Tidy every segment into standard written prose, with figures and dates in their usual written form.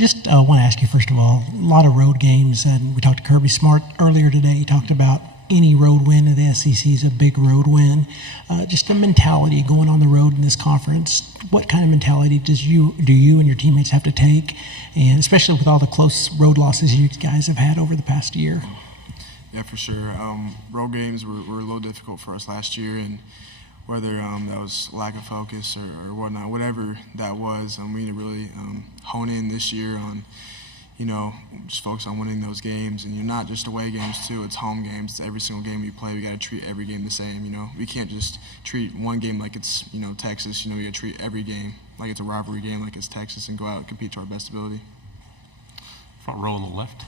just want to ask you, first of all, a lot of road games, and we talked to Kirby Smart earlier today. He talked about any road win in the SEC is a big road win. Just the mentality going on the road in this conference, what kind of mentality do you and your teammates have to take, and especially with all the close road losses you guys have had over the past year? Yeah, for sure. Road games were a little difficult for us last year, and whether that was lack of focus or whatnot, whatever that was, we need to really hone in this year on, just focus on winning those games. And you're not just away games too; it's home games. It's every single game we play. We got to treat every game the same. We can't just treat one game like it's Texas. We got to treat every game like it's a rivalry game, like it's Texas, and go out and compete to our best ability. Front row on the left.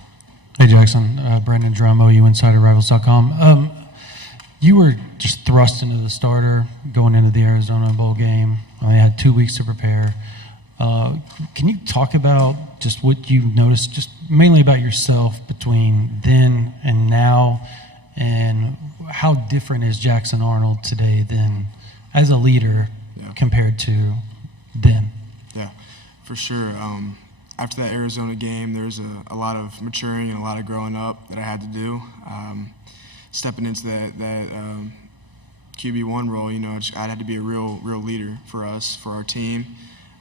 Hey Jackson, Brandon Drum, OU Insider Rivals.com. You were just thrust into the starter going into the Arizona Bowl game. I had 2 weeks to prepare. Can you talk about just what you noticed, just mainly about yourself between then and now, and how different is Jackson Arnold today than as a leader compared to then? Yeah, for sure. After that Arizona game, there's a lot of maturing and a lot of growing up that I had to do. Stepping into that QB1 role, I had to be a real leader for us, for our team,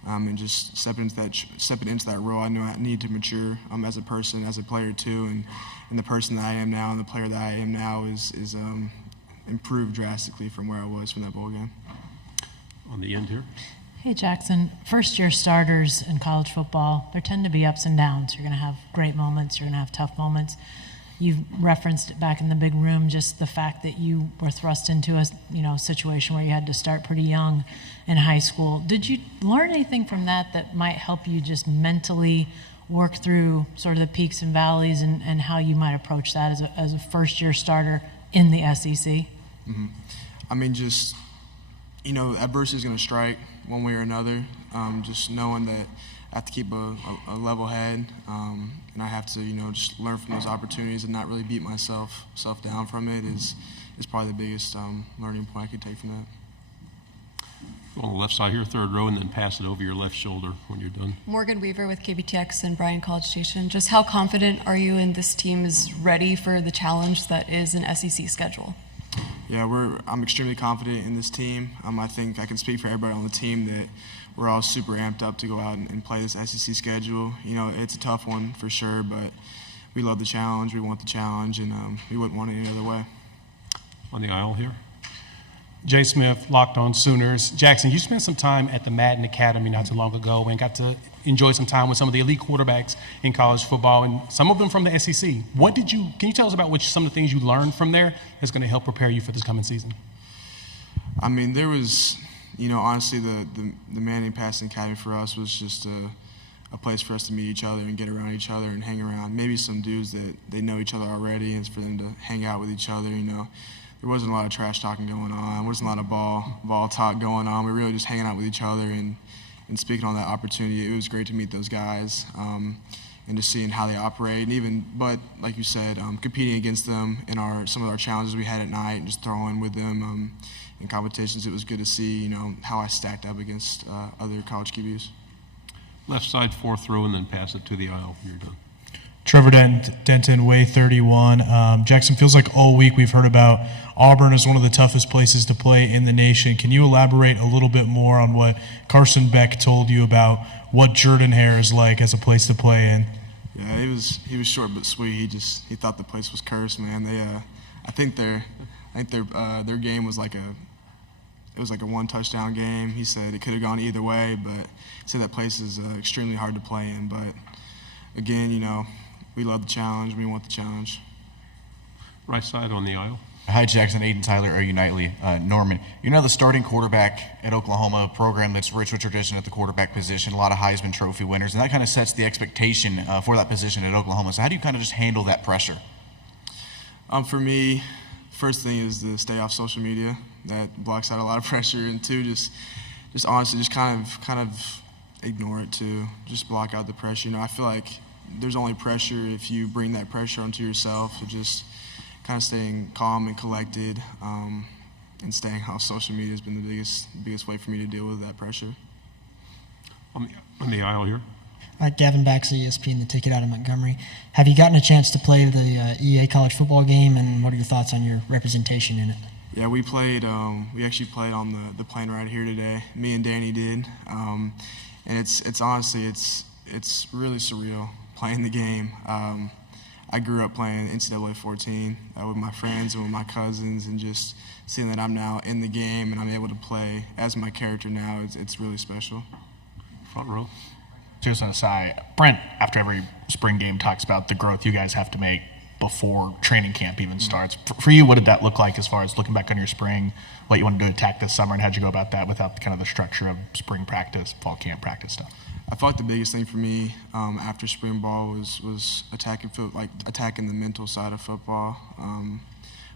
and just stepping into that role. I knew I needed to mature as a person, as a player too, and the person that I am now and the player that I am now is improved drastically from where I was from that bowl game. On the end here. Hey Jackson, first-year starters in college football, there tend to be ups and downs. You're going to have great moments, you're going to have tough moments. You've referenced it back in the big room, just the fact that you were thrust into a situation where you had to start pretty young in high school. Did you learn anything from that might help you just mentally work through sort of the peaks and valleys and how you might approach that as a first-year starter in the SEC? Mm-hmm. Just adversity is going to strike one way or another. Just knowing that I have to keep a level head, and I have to, just learn from those opportunities and not really beat myself down from it is probably the biggest learning point I could take from that. On the left side here, third row, and then pass it over your left shoulder when you're done. Morgan Weaver with KBTX and Bryan College Station. Just how confident are you in this team is ready for the challenge that is an SEC schedule? Yeah, I'm extremely confident in this team. I think I can speak for everybody on the team that we're all super amped up to go out and play this SEC schedule. It's a tough one for sure, but we love the challenge. We want the challenge, and we wouldn't want it any other way. On the aisle here. Jay Smith, Locked On Sooners. Jackson, you spent some time at the Madden Academy not too long ago and got to enjoy some time with some of the elite quarterbacks in college football, and some of them from the SEC. Can you tell us about some of the things you learned from there that's going to help prepare you for this coming season? There was, honestly, the Manning Passing Academy for us was just a place for us to meet each other and get around each other and hang around. Maybe some dudes that they know each other already, and it's for them to hang out with each other, There wasn't a lot of trash talking going on. There wasn't a lot of ball talk going on. We were really just hanging out with each other and speaking on that opportunity. It was great to meet those guys and just seeing how they operate. But like you said, competing against them in some of our challenges we had at night and just throwing with them in competitions. It was good to see, how I stacked up against other college QBs. Left side, fourth row, and then pass it to the aisle. You're done. Trevor Denton, Way 31. Jackson, feels like all week we've heard about Auburn as one of the toughest places to play in the nation. Can you elaborate a little bit more on what Carson Beck told you about what Jordan-Hare is like as a place to play in? Yeah, he was short but sweet. He thought the place was cursed, man. I think their game was like a one touchdown game. He said it could have gone either way, but he said that place is extremely hard to play in. But again, we love the challenge. We want the challenge. Right side on the aisle. Hi, Jackson. Aiden Tyler, OU Nightly. Norman, you're now the starting quarterback at Oklahoma, a program that's rich with tradition at the quarterback position, a lot of Heisman Trophy winners, and that kind of sets the expectation for that position at Oklahoma. So how do you kind of just handle that pressure? For me, first thing is to stay off social media. That blocks out a lot of pressure. And two, just honestly, just kind of ignore it too. Just block out the pressure. I feel like there's only pressure if you bring that pressure onto yourself. So just kind of staying calm and collected, and staying off social media has been the biggest way for me to deal with that pressure. On the aisle here. Gavin Baxley, ESPN, the ticket out of Montgomery. Have you gotten a chance to play the EA college football game, and what are your thoughts on your representation in it? Yeah, we played. We actually played on the plane ride here today. Me and Danny did, and it's honestly it's really surreal playing the game. I grew up playing NCAA 14 with my friends and with my cousins, and just seeing that I'm now in the game and I'm able to play as my character now, it's really special. Front row. Just an aside, Brent, after every spring game, talks about the growth you guys have to make before training camp even starts. For you, what did that look like as far as looking back on your spring, what you wanted to attack this summer, and how'd you go about that without kind of the structure of spring practice, fall camp practice stuff? I felt like the biggest thing for me after spring ball was attacking the mental side of football,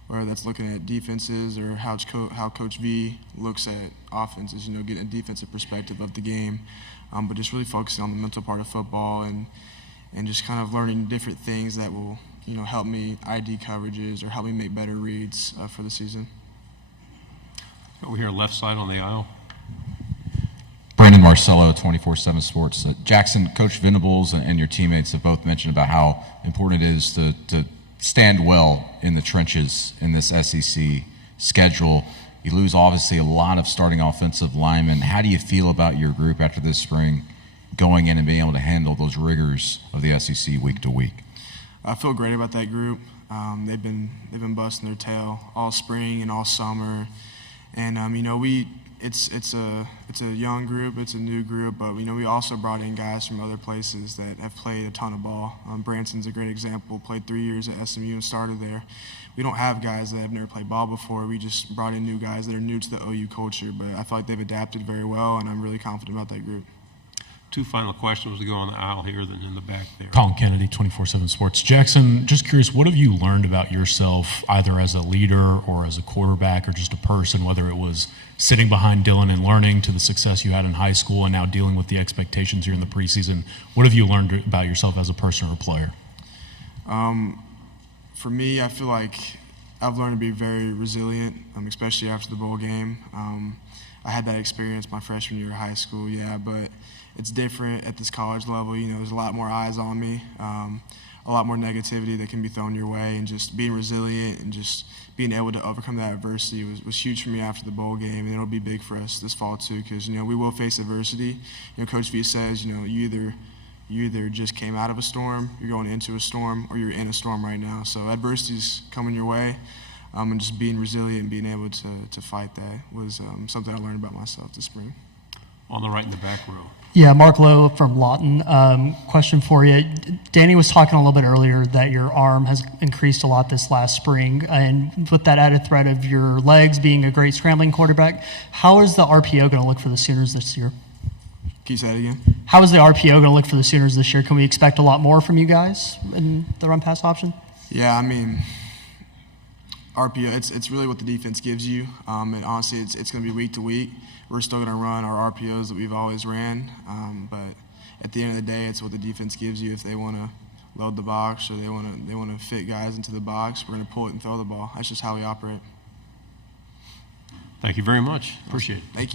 whether that's looking at defenses or how Coach V looks at offenses. Getting a defensive perspective of the game, but just really focusing on the mental part of football and just kind of learning different things that will help me ID coverages or help me make better reads for the season. Over here, left side on the aisle. Brandon Marcello, 24/7 Sports. Jackson, Coach Venables and your teammates have both mentioned about how important it is to stand well in the trenches in this SEC schedule. You lose, obviously, a lot of starting offensive linemen. How do you feel about your group after this spring going in and being able to handle those rigors of the SEC week to week? I feel great about that group. They've been busting their tail all spring and all summer, and it's a young group, it's a new group, but we also brought in guys from other places that have played a ton of ball. Branson's a great example. Played 3 years at SMU and started there. We don't have guys that have never played ball before. We just brought in new guys that are new to the OU culture, but I feel like they've adapted very well, and I'm really confident about that group. Two final questions to go on the aisle here, then in the back there. Colin Kennedy, 24/7 Sports. Jackson, just curious, what have you learned about yourself, either as a leader or as a quarterback or just a person, whether it was sitting behind Dylan and learning to the success you had in high school and now dealing with the expectations here in the preseason? What have you learned about yourself as a person or a player? For me, I feel like I've learned to be very resilient, especially after the bowl game. I had that experience my freshman year of high school, but it's different at this college level. There's a lot more eyes on me, a lot more negativity that can be thrown your way, and just being resilient and just being able to overcome that adversity was huge for me after the bowl game, and it'll be big for us this fall too, because we will face adversity. Coach V says you either just came out of a storm, you're going into a storm, or you're in a storm right now. So adversity's coming your way, and just being resilient and being able to fight that was something I learned about myself this spring. On the right in the back row. Yeah, Mark Lowe from Lawton. Question for you. Danny was talking a little bit earlier that your arm has increased a lot this last spring, and with that added threat of your legs being a great scrambling quarterback, how is the RPO going to look for the Sooners this year? Can you say that again? How is the RPO going to look for the Sooners this year? Can we expect a lot more from you guys in the run-pass option? Yeah, RPO, it's really what the defense gives you, and honestly, it's going to be week to week. We're still going to run our RPOs that we've always ran, but at the end of the day, it's what the defense gives you. If they want to load the box or they want to fit guys into the box, we're going to pull it and throw the ball. That's just how we operate. Thank you very much. Appreciate it. Thank you.